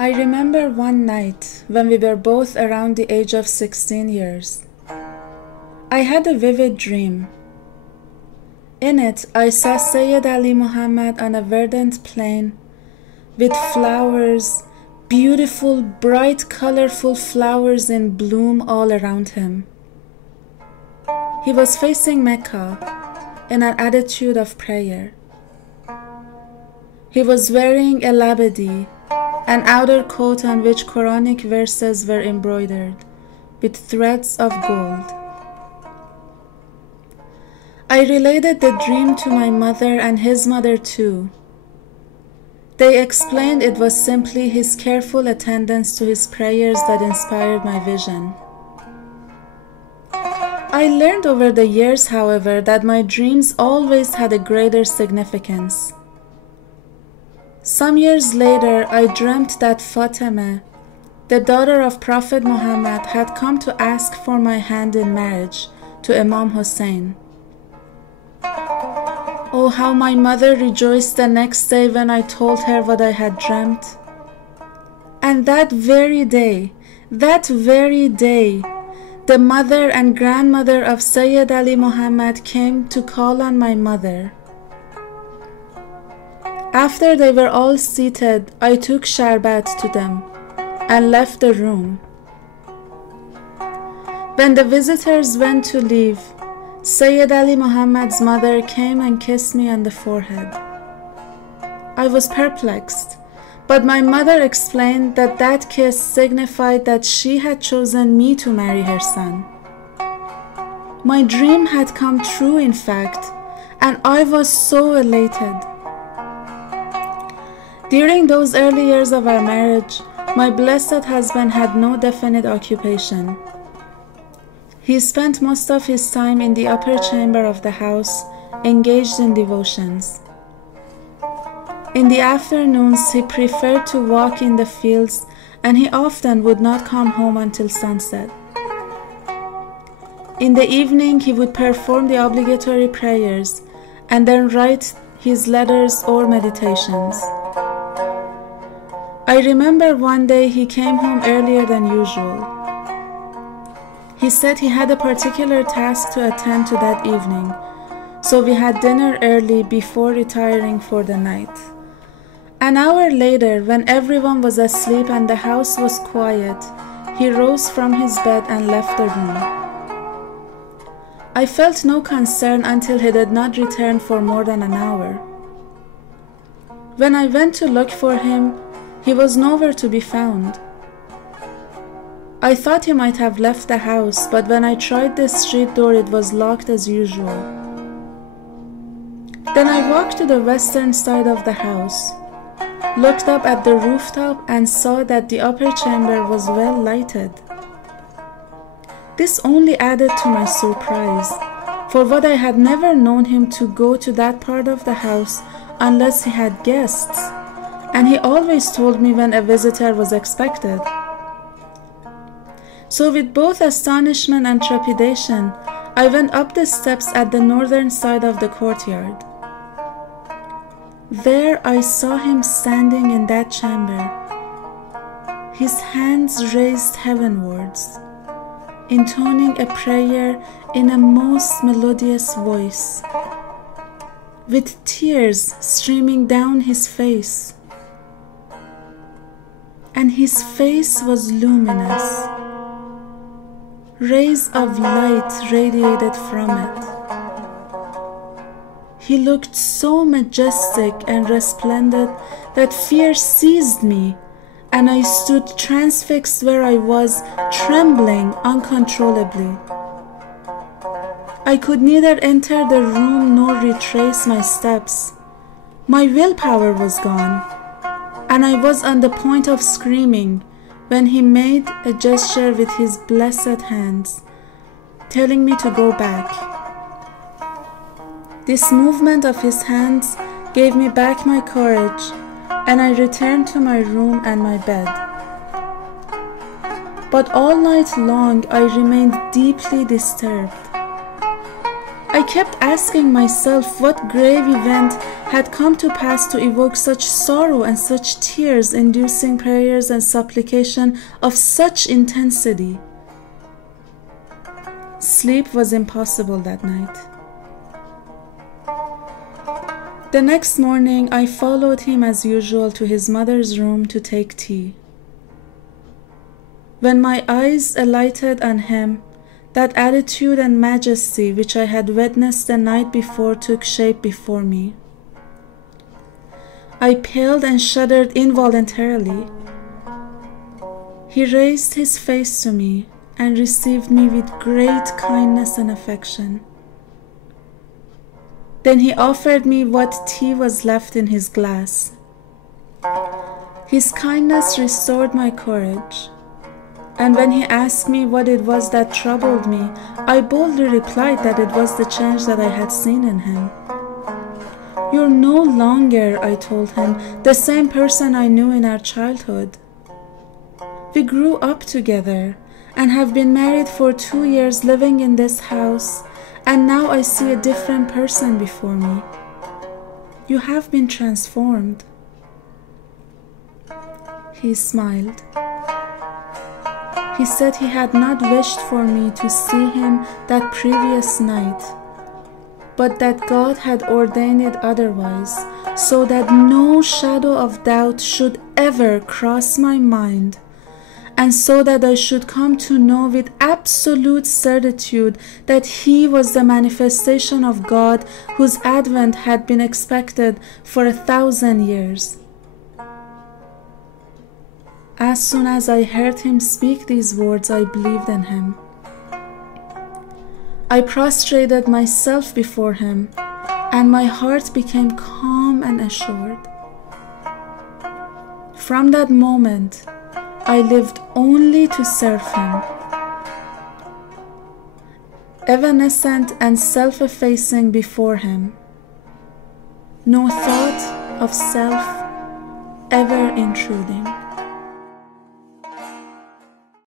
I remember one night when we were both around the age of 16 years. I had a vivid dream. In it, I saw Sayyid Ali Muhammad on a verdant plain with flowers, beautiful, bright, colorful flowers in bloom all around him. He was facing Mecca in an attitude of prayer. He was wearing a labadi, an outer coat on which Quranic verses were embroidered with threads of gold. I related the dream to my mother and his mother too. They explained it was simply his careful attendance to his prayers that inspired my vision. I learned over the years, however, that my dreams always had a greater significance. Some years later, I dreamt that Fatima, the daughter of Prophet Muhammad, had come to ask for my hand in marriage to Imam Husayn. Oh, how my mother rejoiced the next day when I told her what I had dreamt. And that very day, the mother and grandmother of Sayyid Ali Muhammad came to call on my mother. After they were all seated, I took sharbat to them and left the room. When the visitors went to leave, Sayyid Ali Muhammad's mother came and kissed me on the forehead. I was perplexed, but my mother explained that that kiss signified that she had chosen me to marry her son. My dream had come true, in fact, and I was so elated. During those early years of our marriage, my blessed husband had no definite occupation. He spent most of his time in the upper chamber of the house, engaged in devotions. In the afternoons, he preferred to walk in the fields, and he often would not come home until sunset. In the evening, he would perform the obligatory prayers and then write his letters or meditations. I remember one day he came home earlier than usual. He said he had a particular task to attend to that evening, so we had dinner early before retiring for the night. An hour later, when everyone was asleep and the house was quiet, he rose from his bed and left the room. I felt no concern until he did not return for more than an hour. When I went to look for him, he was nowhere to be found. I thought he might have left the house, but when I tried the street door, it was locked as usual. Then I walked to the western side of the house, looked up at the rooftop, and saw that the upper chamber was well lighted. This only added to my surprise, for what I had never known him to go to that part of the house unless he had guests, and he always told me when a visitor was expected. So with both astonishment and trepidation, I went up the steps at the northern side of the courtyard. There I saw him standing in that chamber, his hands raised heavenwards, intoning a prayer in a most melodious voice, with tears streaming down his face. And his face was luminous. Rays of light radiated from it. He looked so majestic and resplendent that fear seized me, and I stood transfixed where I was, trembling uncontrollably. I could neither enter the room nor retrace my steps. My willpower was gone, and I was on the point of screaming when he made a gesture with his blessed hands, telling me to go back. This movement of his hands gave me back my courage, and I returned to my room and my bed. But all night long I remained deeply disturbed. I kept asking myself what grave event had come to pass to evoke such sorrow and such tears, inducing prayers and supplication of such intensity. Sleep was impossible that night. The next morning, I followed him as usual to his mother's room to take tea. When my eyes alighted on him, that attitude and majesty which I had witnessed the night before took shape before me. I paled and shuddered involuntarily. He raised his face to me and received me with great kindness and affection. Then he offered me what tea was left in his glass. His kindness restored my courage, and when he asked me what it was that troubled me, I boldly replied that it was the change that I had seen in him. "You're no longer," I told him, "the same person I knew in our childhood. We grew up together and have been married for 2 years, living in this house, and now I see a different person before me. You have been transformed." He smiled. He said he had not wished for me to see him that previous night, but that God had ordained it otherwise, so that no shadow of doubt should ever cross my mind, and so that I should come to know with absolute certitude that he was the manifestation of God whose advent had been expected for 1,000 years. As soon as I heard him speak these words, I believed in him. I prostrated myself before him, and my heart became calm and assured. From that moment, I lived only to serve him. Evanescent and self-effacing before him, no thought of self ever intruding.